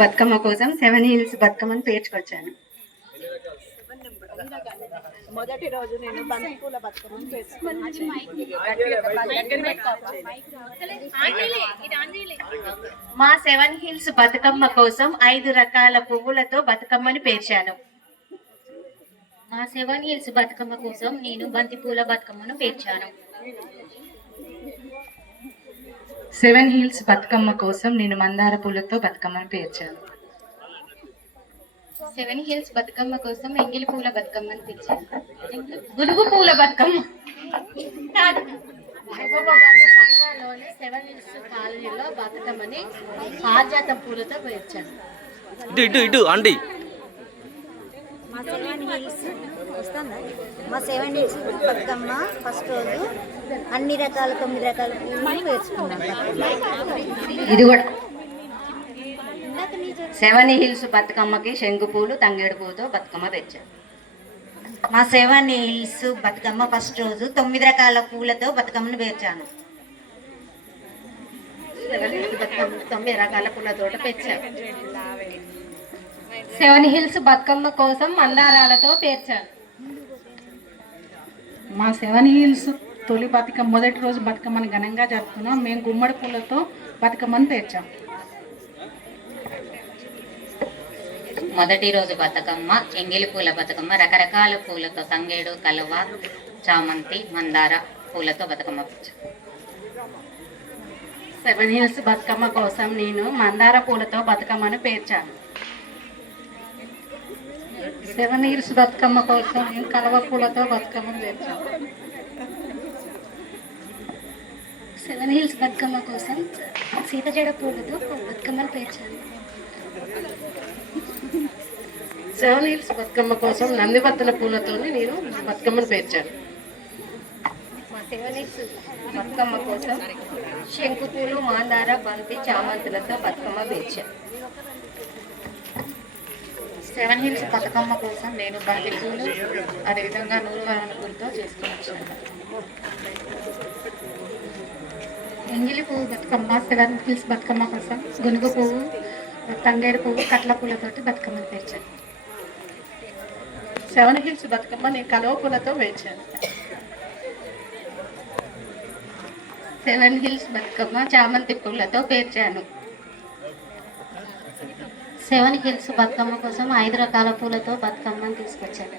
బతుకమ్మ కోసం seven hills బతుకమ్మని పేర్చుకొచ్చాను. మొదటి రోజు నేను బంతి పూల బతుకమ్మను మా సెవెన్ హిల్స్ బతుకమ్మ కోసం ఐదు రకాల పువ్వులతో బతుకమ్మని పేర్చాను. మా సెవెన్ హిల్స్ బతుకమ్మ కోసం నేను బంతి పూల బతుకమ్మను పేర్చాను. సెవెన్ హిల్స్ బతుకమ్మ కోసం నేను మందార పూలతో బతుకమ్మను పేర్చాను సెవెన్ హిల్స్ బతుకమ్మ కోసం ఎంగిలి పూల బతుకమ్మను పేర్చాను గునుగు పూల బతుకమ్మ. పట్టణంలోని సెవెన్ హిల్స్ కాలనీలో బతుకమ్మని పారిజాత పూలతో పేర్చాను ఇటు ఇటు ఇటు అండి మా సెవెన్ హిల్స్. వస్తుందా? మా సెవెన్ హిల్స్ బతుకమ్మ ఫస్ట్ రోజు అన్ని రకాల తొమ్మిది రకాల పూలు వేసుకున్నాం. ఇది కూడా. సెవెన్ హిల్స్ బతుకమ్మకి శంకు పూలు తంగేడు పూలతో బతుకమ్మ పేర్చాను మా సెవెన్ హిల్స్ బతుకమ్మ ఫస్ట్ రోజు తొమ్మిది రకాల పూలతో బతుకమ్మను పేర్చాను. తొమ్మిది రకాల పూలతోట పేర్చాను సెవెన్ హిల్స్ బతుకమ్మ కోసం మందారాలతో పేర్చాను. మా సెవెన్ హిల్స్ తొలి బతుకమ్మ మొదటి రోజు బతుకమ్మని ఘనంగా జరుపుకున్నాం. మేము గుమ్మడి పూలతో బతుకమ్మని పేర్చాం మొదటి రోజు బతుకమ్మ ఎంగిలి పూల బతుకమ్మ రకరకాల పూలతో తంగేడు కలువ చామంతి మందార పూలతో బతుకమ్మ. సెవెన్ హిల్స్ బతుకమ్మ కోసం నేను మందార పూలతో బతుకమ్మను పేర్చాను. సెవెన్ బతుకమ్మ కోసం మేము కలవ పూలతో బతుకమ్మని పేర్చాం. సెవెన్ హిల్స్ బతుకమ్మ కోసం సీతజడ పూలతో బతుకమ్మను పేర్చాను సెవెన్ హిల్స్ బతుకమ్మ కోసం నందివర్తన పూలతో నేను బతుకమ్మను పేర్చాను. మా సెవెన్ హిల్స్ బతుకమ్మ కోసం శంకుపూలు మాందార బంతి చామంతులతో బతుకమ్మ పేర్చాను సెవెన్ హిల్స్ బతుకమ్మ కోసం నేను బంతి పూలు అదేవిధంగా నూరువరణ పూలతో చేసుకుని వచ్చాను ఎంగిలి పువ్వు బతుకమ్మ సెవెన్ హిల్స్ బతుకమ్మ కోసం గునుగు పువ్వు తంగేడు పువ్వు కట్ల పూలతోటి బతుకమ్మను పేర్చాను. సెవెన్ హిల్స్ బతుకమ్మ నేను కలువ పూలతో పేర్చాను. సెవెన్ హిల్స్ బతుకమ్మ చామంతి పూలతో పేర్చాను. సెవెన్ హిల్స్ బతుకమ్మ కోసం ఐదు రకాల పూలతో బతుకమ్మను తీసుకొచ్చాను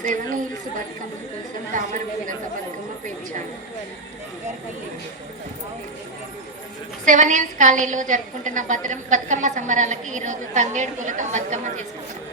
సెవెన్ హిల్స్ బతుకమ్మ కోసం తామర పూలతో బతుకమ్మ పెంచాను సెవెన్ హిల్స్ కాలనీలో జరుపుకుంటున్న భద్రం బతుకమ్మ సంబరాలకి ఈరోజు తంగేడు పూలతో బతుకమ్మ చేసుకుంటాం